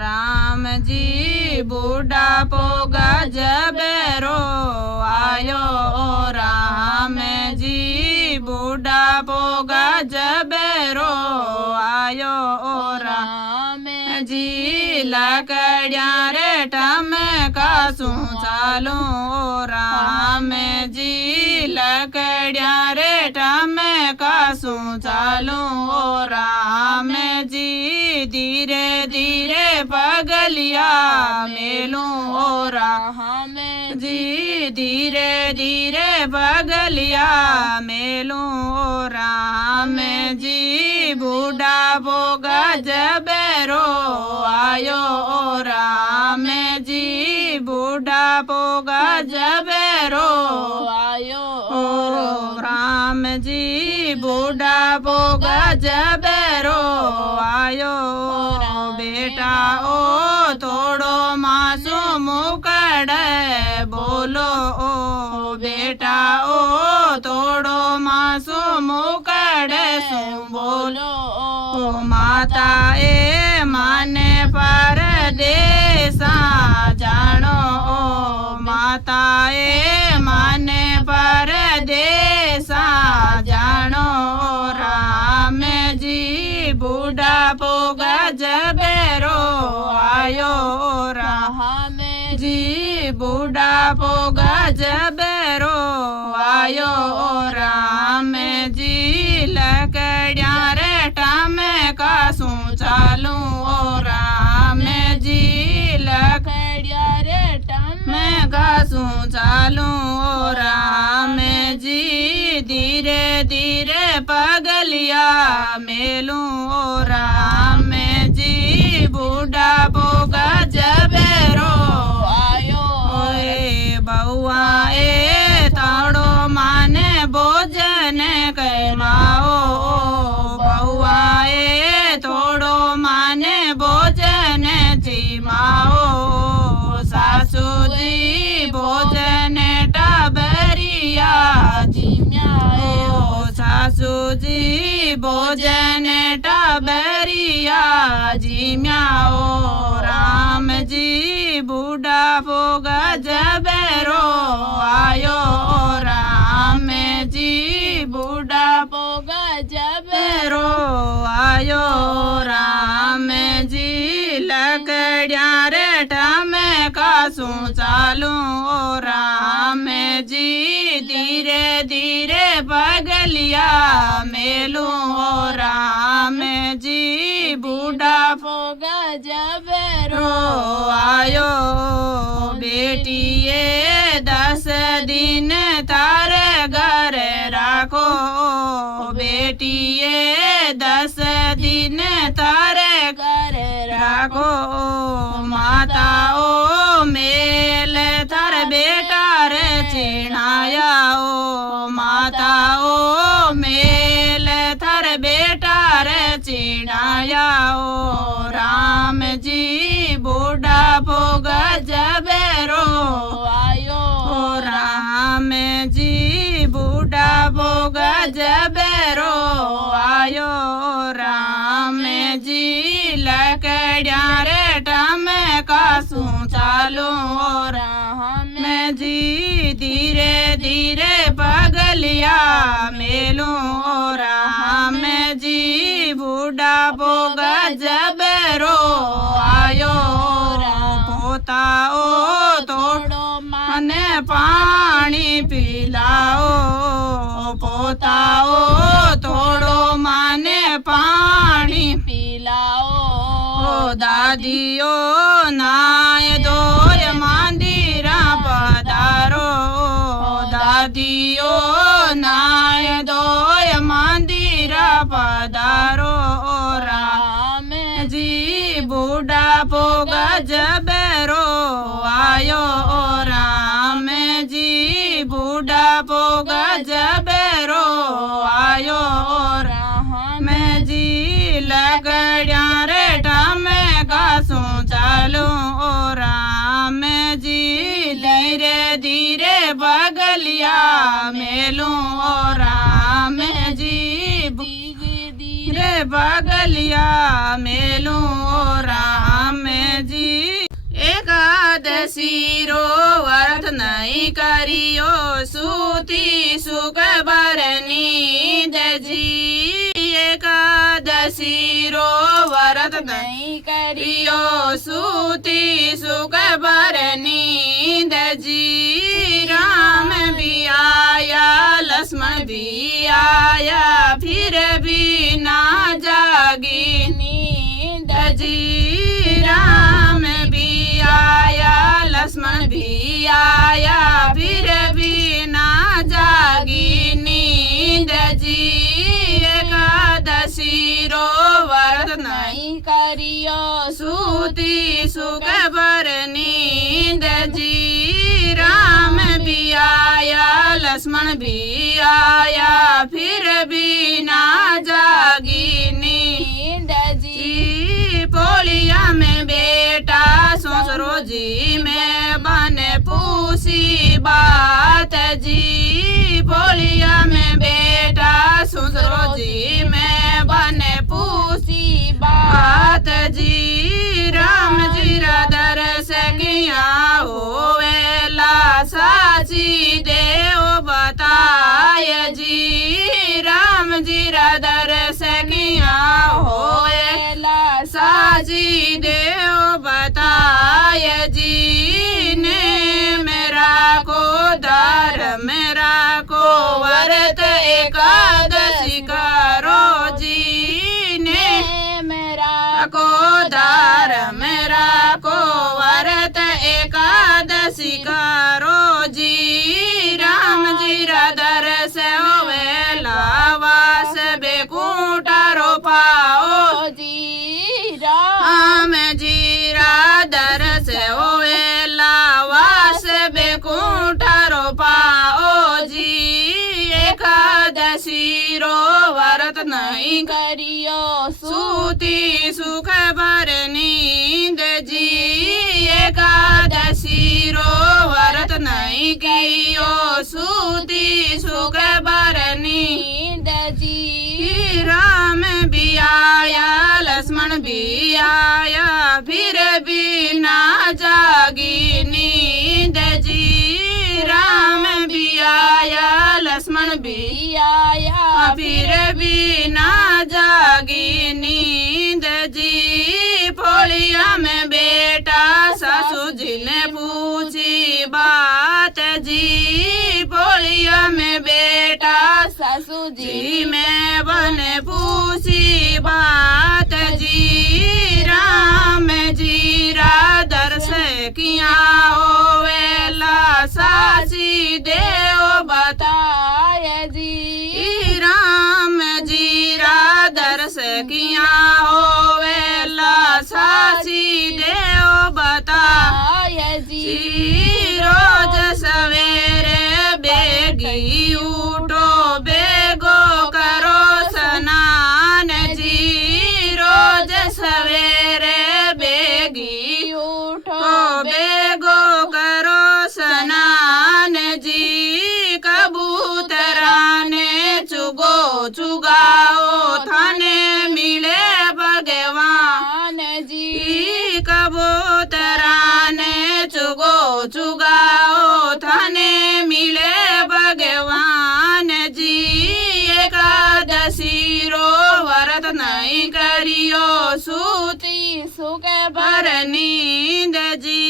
राम जी बुढ़ापो गजबेरो आयो राम जी बुढ़ापो गजबेरो आयो राम जी लकड़िया रे टमका सू चालो राम जी लकड़िया रे टमका सू चालो राम जी धीरे धीरे पगलिया मेलू राम जी धीरे धीरे पगलिया मेलू राम जी बुढ़ापो गजबेरो आयो राम जी बुढ़ापो गजबेरो आयो राम जी बुढ़ापो गजबेरो आयो बेटा ओ थोड़ो मासूम कड़े बोलो ओ बेटा ओ थोड़ो मासूम कड़े सो बोलो ओ माता ए माने पर देसा जानो ओ माता ए माने पर देसा जानो राम जी बुढ़ापो गजबेरो आयो राम जी बुढ़ापो गजबेरो आयो राम जी लकड़िया रे टमका सू चालू राम जी लकड़िया रे टमका सू चालू राम जी धीरे धीरे पगलिया मेलू राम जी बुढ़ापो गजबेरो आयो ए बउआ ए ताड़ो माने भोजन कमाओ बउआ ए थोड़ो माने भोजन चिमाओ सासू जी भोजन टबरिया जिम्याओ सासू जी भोजन टबरिया जिम्याओ राम जी बुढ़ापो गजबेरो आयो राम जी बुढ़ापो गजबेरो आयो राम जी लकड़िया रे टमका सू चालू राम जी धीरे धीरे पगलिया मेलू राम जी बुढ़ापो गजबेरो आयो बेटिए 10 दिन तारे घर राखो बेटिए 10 दिन तारे घर राखो माता ओ मेल थर बेटा रे चिणाया ओ माता ओ मेल थर बेटा रे चिणाया ओ राम जी बुढ़ापो गजबेरो आयो राम जी बुढ़ापो गजबेरो आयो राम जी लकड़िया रे टमका सू चालो राम जी धीरे धीरे पगलिया मेलू राम जी बुढ़ापो गजबेरो आयो पोता ओ थोड़ो माने पानी पिलाओ पोता ओ थोड़ो माने पानी पिलाओ दादियो नाय दोय मंदिरा पधारो दादियो नाय दोय मंदिरा पधारो राम जी बुढ़ापो गजबेरो आयो राम जी बुढ़ापो गजबेरो आयो राम जी लकड़िया रे टमका सू चालो राम जी धीरे धीरे बगलिया मेलू राम जी धीरे बगलिया मेलू राम दसीरो व्रत नहीं करियो सूती सुख भर नींद जी। राम भी आया लक्ष्मण भी आया फिर भी ना जागी नींद जी। राम भी आया लक्ष्मण भी आया फिर भी ना जागी नींद जी। एकादशी रो व्रत नहीं करियो सूती सुख भर नींद जी। राम भी आया लक्ष्मण भी आया फिर भी ना जागी नींद जी। पोलिया में बेटा ससुरो जी में बने पूसी बात जी। पोलिया में बेटा ससुरो जी में बने पूसी बात जी। राम जी दरस किया होवेला साची देव बताय जी। राम जी दरस किया होवेला साची देव बताय जी। ने मेरा को दार मेरा को व्रत एकादशी करो जी। ने मेरा को दार मेरा को व्रत एकादशी करो जी। राम जी दरस होवेला वास बेकूटा रो पाओ जी। राम जी दरस होवेला वास बेकूटा रो पाओ जी। एकादशी रो व्रत नहीं करियो सूती सुख भर नींद जी। एकादशी रो व्रत नहीं कियो सूती सुख भर नींद जी। राम भी आया लक्ष्मण भी आया फिर भी ना जागी नींद जी। राम भी आया लक्ष्मण भी आया फिर भी ना जागी नींद जी। पोलिया में बेटा सासू जी ने पूछी बात जी। पोलिया में बेटा सासू जी में बने पूछी बात जी। राम जी दरस किया होवेला साची देव बताय जी। राम जी दरस किया होवेला साची देव बताय जी। रोज सवेरे बेगी उठो बेगो करो स्नान जी। रोज सवेरे बेगी उठो बेगो करो स्नान जी। कबूतराने चुगो चुगाओ थाने मिले भगवान जी। कबूतराने चुगो चुगाओ थाने मिले भगवान जी। एकादशी रो व्रत नहीं करियो सूती सुख भर नींद जी।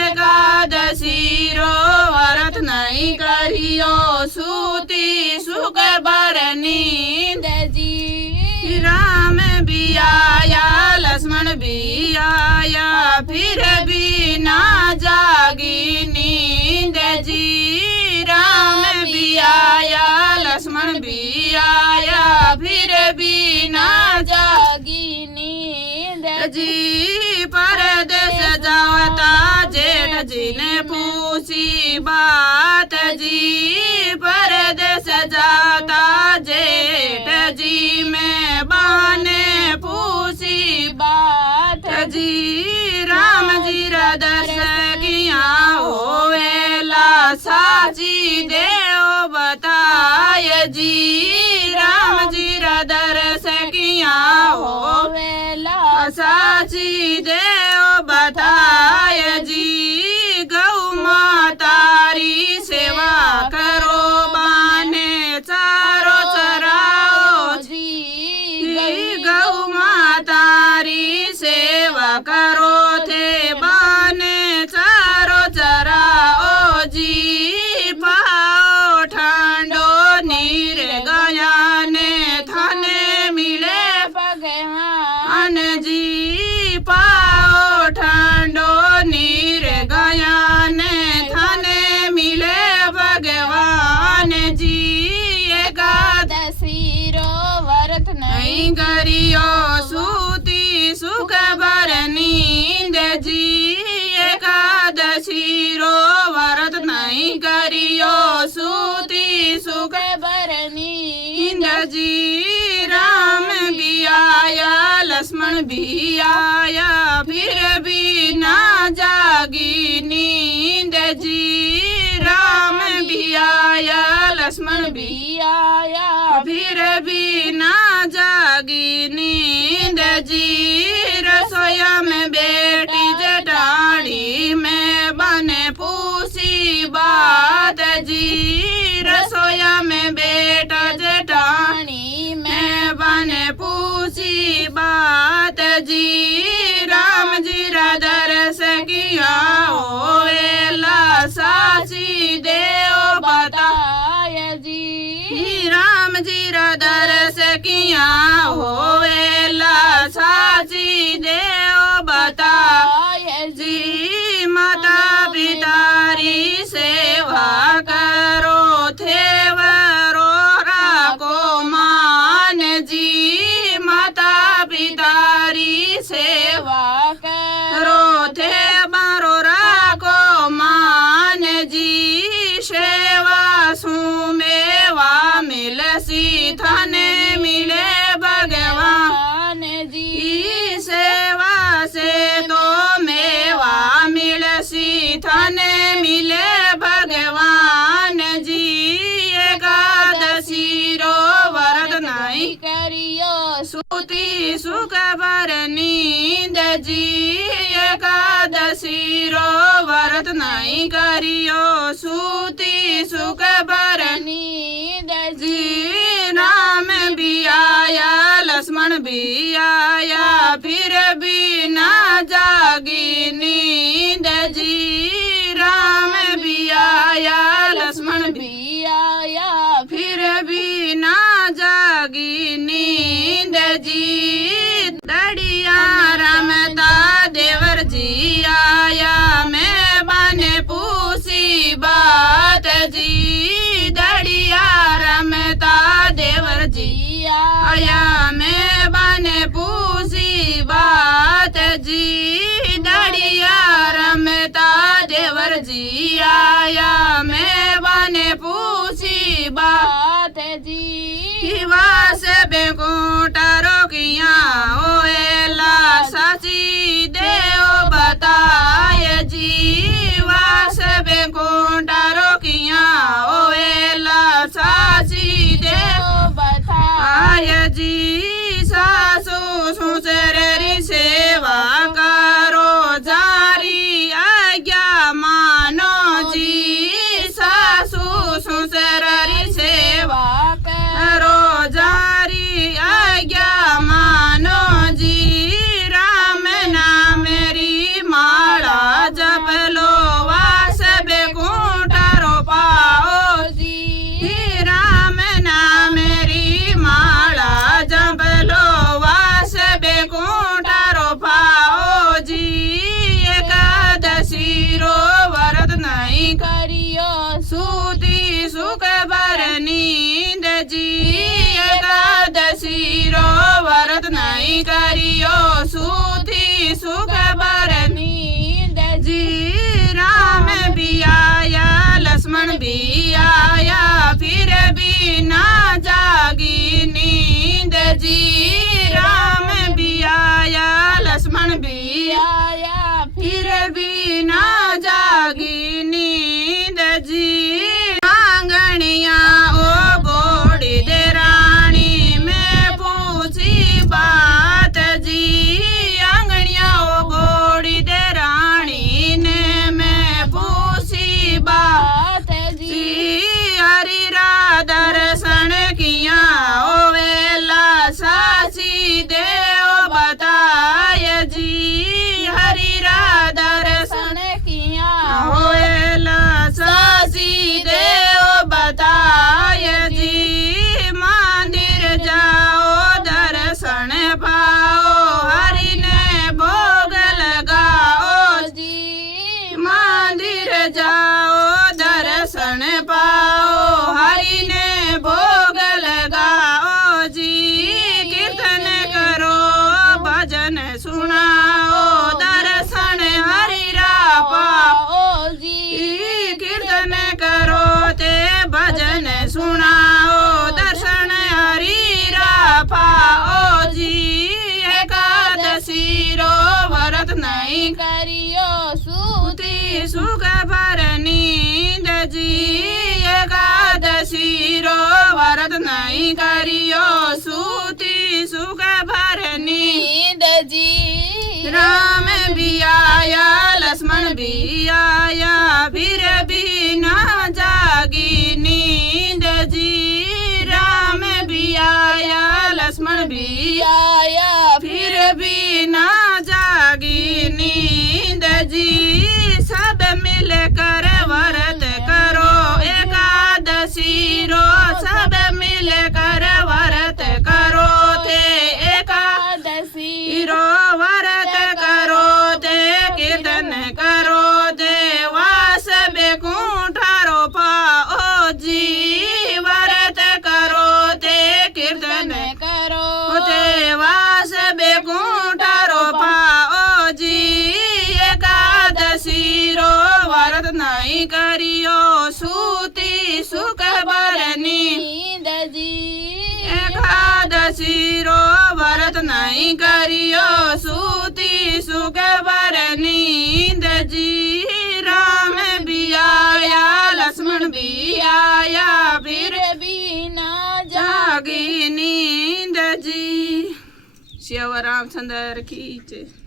एकादशी रो व्रत नहीं करियो सूती सुख भर नींद जी। राम भी आया लक्ष्मण भी आया फिर भी ना जागी नींद जी। राम भी आया लक्ष्मण भी आया फिर भी ना जागी नींद जी। परदेस जावता जेठ जी ने पूछी बात जी। परदेस जाता जेठ जी में बाने पूछी बात जी। राम जी दरस किया होवेला साची देव बताय जी। राम जी दरस किया होवेला साची देव बताय जी। गौ मातारी सेवा करो बाने चारो चराओ जी। गौ माता करो थे बाने चारो चराओ जी पाओ ठंडो नीर गया ने थाने मिले भगवान जी पाओ ठंडो नीर गया ने थाने मिले भगवान जी एकादशी रो व्रत नहीं करियो सूती सुख भर नींद जी एकादशी रो व्रत नहीं करियो सूती सुख भर नींद जी राम भी आया लक्ष्मण भी आया फिर भी ना जागी नींद जी राम भी आया लक्ष्मण भी आया फिर भी ना जागी नींद जी रसोया में बेटी जेठानी में बने पूछी बात जी रसोया में बेटा जेठानी में बने पूछी बात जी राम जी दरस किया ओला साची देव बताया जी राम जी दरस किया होएला साची देव बताया जी माता पितारी सेवा करो थे वरो राको मान जी माता पितारी सेवा करो थे बारो राको मान जी सेवा सुमेवा मिल सी थाने मिले भगवान जी सेवा से तो मेवा मिल सी थाने मिले भगवान जी एकादशी रो व्रत नहीं करियो सूती सुख भर नींद जी एकादशी रो व्रत नहीं करियो सूती सुख भर नींद जी राम भी आया लक्ष्मण भी आया फिर भी ना जागी नींद जी राम भी आया लक्ष्मण भी आया फिर भी ना जागी नींद जी दड़िया रमता देवर जी आया मैं बने पूछी बात जी दड़िया रमता देवर जी आया मैं बने पूछी बात जी दड़िया रमता देवर जी आया मैं बने पूछी बात जी वास बेकोटा रोकिया ओएला साची देव बताय जी वास बेकोटा रोकिया ओएला साची देव बताय जी सासू ससुर सेवा करो जारी आज्ञा मानो जी सासू ससुर सेवा करो जारी आज्ञा मानो जी राम नाम मेरी माला जप लो वास बेकुंठा रो पाओ जी राम नाम मेरी माला जप लो वास बेकुंठा रो पाओ जी एकादशी रो व्रत नहीं करियो सूती सुख भर नींद जी एकादशी रो व्रत नहीं करियो सूती सुख भर नींद जी राम भी आया लक्ष्मण भी आया फिर भी ना जागी नींद जी राम भी आया लक्ष्मण भी आया फिर भी ना जागी नींद जी आंगनिया ओ गोड़ी दे रानी में पूछी बात जी आंगनिया ओ गोड़ी दे रानी ने मैं पूछी बात जी हरि रा दर्शन किया ओ वेला साची देव बताय जी करियो सूती सुख भर नींद जी एकादशी रो व्रत नहीं करियो सूती सुख भर नींद जी राम भी आया लक्ष्मण भी आया फिर भी ना जागी नींद जी राम भी आया लक्ष्मण भी आया फिर भी ना जागी नींद जी सब मिल कर व्रत करो एकादशी रो सब मिल कर व्रत करो थे एकादशी रो व्रत करो थे कीर्तन करो थे वास बेकुंठारो पाओ जी व्रत करो थे कीर्तन करो थे वास बेकुंठारो पाओ जी एकादशी रो व्रत नहीं करियो सूती सुख भर नींद जी एकादशी रो व्रत नहीं करियो सूती सुख भर नींद जी राम भी आया लक्ष्मण भी आया फिर भी ना जागी नींद जी। श्री रामचंद्र की जय।